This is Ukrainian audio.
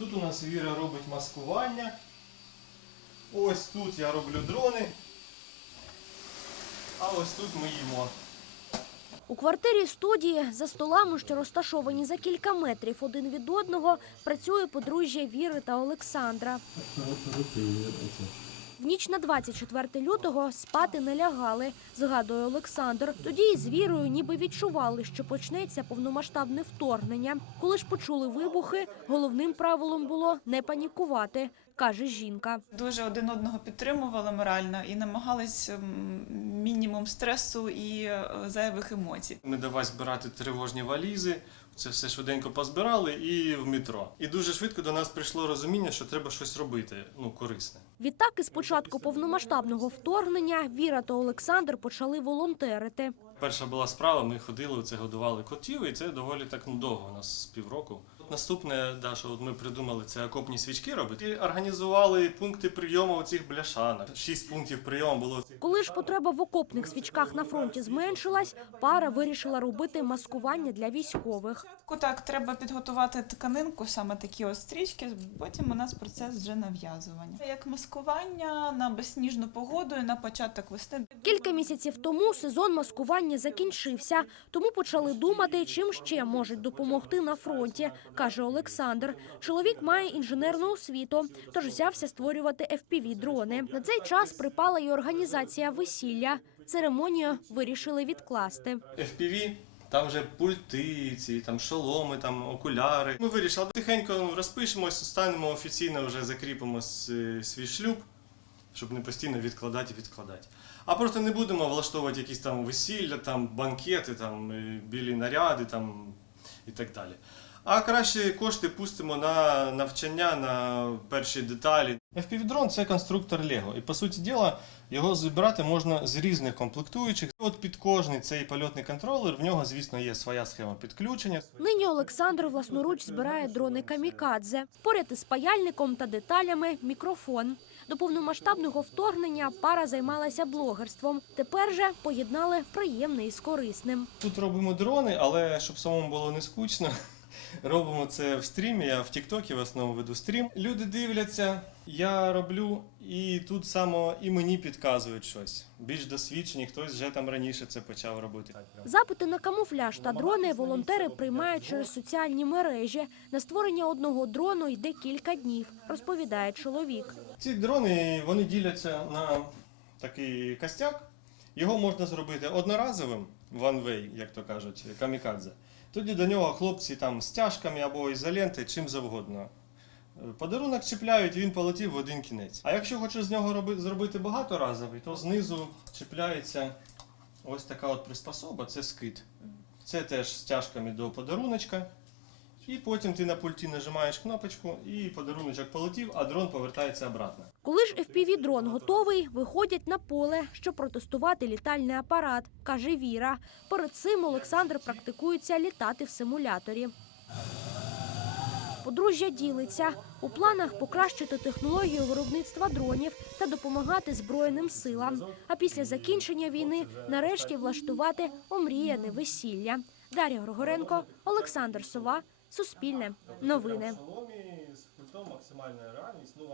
Тут у нас Віра робить маскування. Ось тут я роблю дрони. А ось тут ми їмо. У квартирі студії за столами, що розташовані за кілька метрів один від одного, працює подружжя Віри та Олександра. В ніч на 24 лютого спати не лягали, згадує Олександр. Тоді із вірою ніби відчували, що почнеться повномасштабне вторгнення. Коли ж почули вибухи, головним правилом було не панікувати, каже жінка. Дуже один одного підтримували морально і намагались мінімум стресу і е, зайвих емоцій. Ми давай збирати тривожні валізи. Це все швиденько позбирали і в метро. І дуже швидко до нас прийшло розуміння, що треба щось робити, ну корисне. Відтак, із початку повномасштабного вторгнення Віра та Олександр почали волонтерити. Перша була справа, ми ходили, це годували котів, і це доволі так ну, довго, у нас з Наступне, да, що от ми придумали, це окопні свічки робити. І організували пункти прийому цих бляшанок. Шість пунктів прийому було. Коли ж потреба в окопних свічках на фронті зменшилась, пара вирішила робити маскування для військових. Так, треба підготувати тканинку, саме такі ось стрічки. Потім у нас процес вже нав'язування. Як маскування на безсніжну погоду і на початок весни. Кілька місяців тому сезон маскування закінчився, тому почали думати, чим ще можуть допомогти на фронті, каже Олександр. Чоловік має інженерну освіту, тож взявся створювати fpv дрони. На цей час припала й організація весілля. Церемонію вирішили відкласти. FPV, там вже пульти, ці там шоломи, там окуляри. Ми вирішили тихенько ну, розпишемось, станемо офіційно вже закріпимо свій шлюб, щоб не постійно відкладати і відкладати. А просто не будемо влаштовувати якісь там весілля, там банкети, там е, білі наряди там, і так далі. А краще кошти пустимо на навчання, на перші деталі. FPV-дрон – це конструктор Lego. І по суті діла, його зібрати можна з різних комплектуючих. От під кожний цей польотний контролер, в нього, звісно, є своя схема підключення. Нині Олександр власноруч збирає дрони камікадзе. Поряд із паяльником та деталями мікрофон. До повномасштабного вторгнення пара займалася блогерством. Тепер же поєднали приємне із корисним. Тут робимо дрони, але щоб самому було не скучно. Робимо це в стрімі. Я в Тіктокі в основному веду стрім. Люди дивляться, я роблю, і тут само і мені підказують щось. Більш досвідчені, хтось вже там раніше це почав робити. Запити на камуфляж та дрони волонтери приймають через соціальні мережі. На створення одного дрону йде кілька днів, розповідає чоловік. Ці дрони вони діляться на такий костяк. Його можна зробити одноразовим, one way, як то кажуть, камікадзе. Тоді до нього хлопці там з тяжками або ізоленти, чим завгодно. Е, Подарунок чіпляють, і він полетів в один кінець. А якщо хочеш з нього роби- зробити багаторазовий, то знизу чіпляється ось така от приспособа, це скид. Це теж з тяжками до подаруночка. І потім ти на пульті нажимаєш кнопочку, і подаруночок полетів, а дрон повертається обратно. Коли ж FPV-дрон готовий, виходять на поле, щоб протестувати літальний апарат, каже Віра. Перед цим Олександр практикується літати в симуляторі. Подружжя ділиться у планах покращити технологію виробництва дронів та допомагати Збройним силам. А після закінчення війни нарешті влаштувати омріяне весілля. Дар'я Григоренко, Олександр Сова, Суспільне, Новини. Соломі з культом максимальна реальність. Ну,